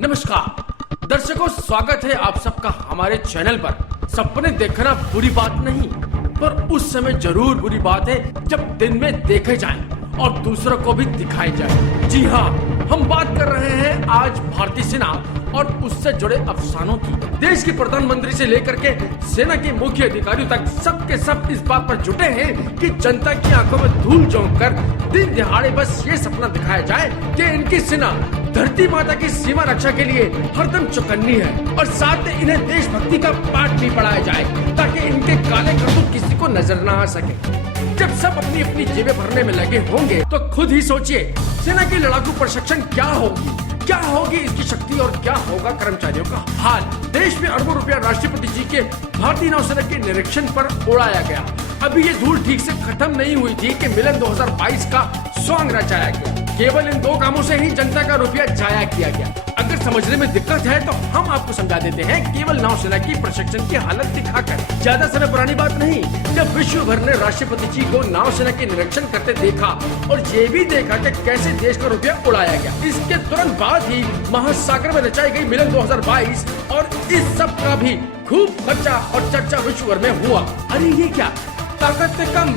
नमस्कार दर्शकों, स्वागत है आप सबका हमारे चैनल पर। सपने देखना बुरी बात नहीं, पर उस समय जरूर बुरी बात है जब दिन में देखे जाएं और दूसरों को भी दिखाए जाए। जी हाँ, हम बात कर रहे हैं आज भारतीय सेना और उससे जुड़े अफसानों की। देश के प्रधानमंत्री से लेकर के सेना के मुख्य अधिकारियों तक सबके सब इस बात पर जुटे हैं कि जनता की आंखों में धूल झोंक कर दिन दिहाड़े बस ये सपना दिखाया जाए कि इनकी सेना धरती माता की सीमा रक्षा के लिए हरदम चौकन्नी है और साथ में इन्हें देशभक्ति का पाठ भी पढ़ाया जाए ताकि इनके काले करतूत किसी को नजर न आ सके। जब सब अपनी अपनी जेबें भरने में लगे होंगे तो खुद ही सोचिए सेना की लड़ाकू प्रशिक्षण क्या होगी इसकी शक्ति और क्या होगा कर्मचारियों का हाल। देश में अरबों रुपया राष्ट्रपति जी के भारतीय नौसेना के निरीक्षण पर उड़ाया गया। अभी ये धूल ठीक से खत्म नहीं हुई थी कि मिलन 2022 का सॉन्ग रचाया गया। केवल इन दो कामों से ही जनता का रुपया जाया किया गया। अगर समझने में दिक्कत है तो हम आपको समझा देते हैं, केवल नौसेना की प्रशिक्षण की हालत दिखाकर। ज्यादा समय पुरानी बात नहीं, जब विश्व भर ने राष्ट्रपति जी को नौसेना के निरीक्षण करते देखा और ये भी देखा कि कैसे देश का रुपया उड़ाया गया। इसके तुरंत बाद ही महासागर में रचाई गई मिलन 2022 और इस सब का भी खूब खर्चा और चर्चा विश्व भर में हुआ। अरे ये क्या, ताकत से कम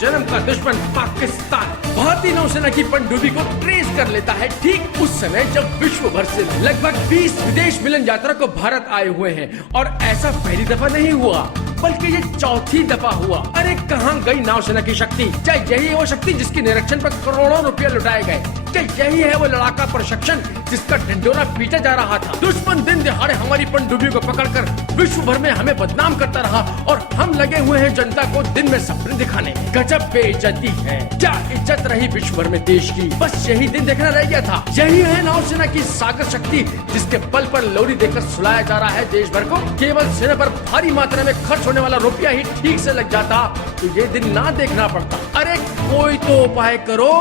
जन्म का दुश्मन पाकिस्तान भारतीय नौसेना की पनडुब्बी को ट्रेस कर लेता है ठीक उस समय जब विश्व भर से लगभग 20 विदेश मिलन यात्रा को भारत आए हुए हैं। और ऐसा पहली दफा नहीं हुआ बल्कि ये चौथी दफा हुआ। अरे कहाँ गई नौसेना की शक्ति? क्या यही है वो शक्ति जिसके निरीक्षण पर करोड़ों रुपए लुटाए गए? क्या यही है वो लड़ाका प्रशिक्षण जिसका ढिंढोरा पीटा जा रहा था? दुश्मन दिन दिहाड़े हमारी पनडुब्बी को पकड़कर विश्व भर में हमें बदनाम करता रहा और हम लगे हुए हैं जनता को दिन में सपने दिखाने। गजब बेइज्जती है। क्या इज्जत रही विश्व भर में देश की? बस यही दिन देखना रह गया था। यही है नौसेना की सागर शक्ति जिसके बल पर लोरी देकर सुलाया जा रहा है देश भर को। केवल सेना पर भारी मात्रा में खर्च होने वाला रुपया ही ठीक से लग जाता तो ये दिन ना देखना पड़ता। अरे कोई तो उपाय करो।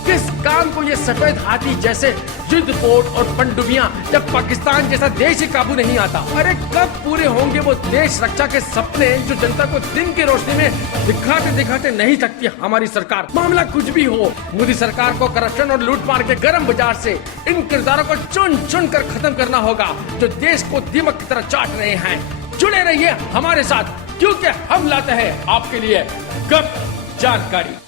किस काम को ये सफेद हाथी जैसे युद्ध पोत और पनडुब्बियां जब पाकिस्तान जैसा देश ही काबू नहीं आता? अरे कब पूरे होंगे वो देश रक्षा के सपने जो जनता को दिन की रोशनी में दिखाते नहीं सकती हमारी सरकार? मामला कुछ भी हो, मोदी सरकार को करप्शन और लूटमार के गर्म बाजार से इन किरदारों को चुन कर खत्म करना होगा जो देश को दीमक की तरह चाट रहे हैं। जुड़े रहिए हमारे साथ क्योंकि हम लाते हैं आपके लिए गप जानकारी।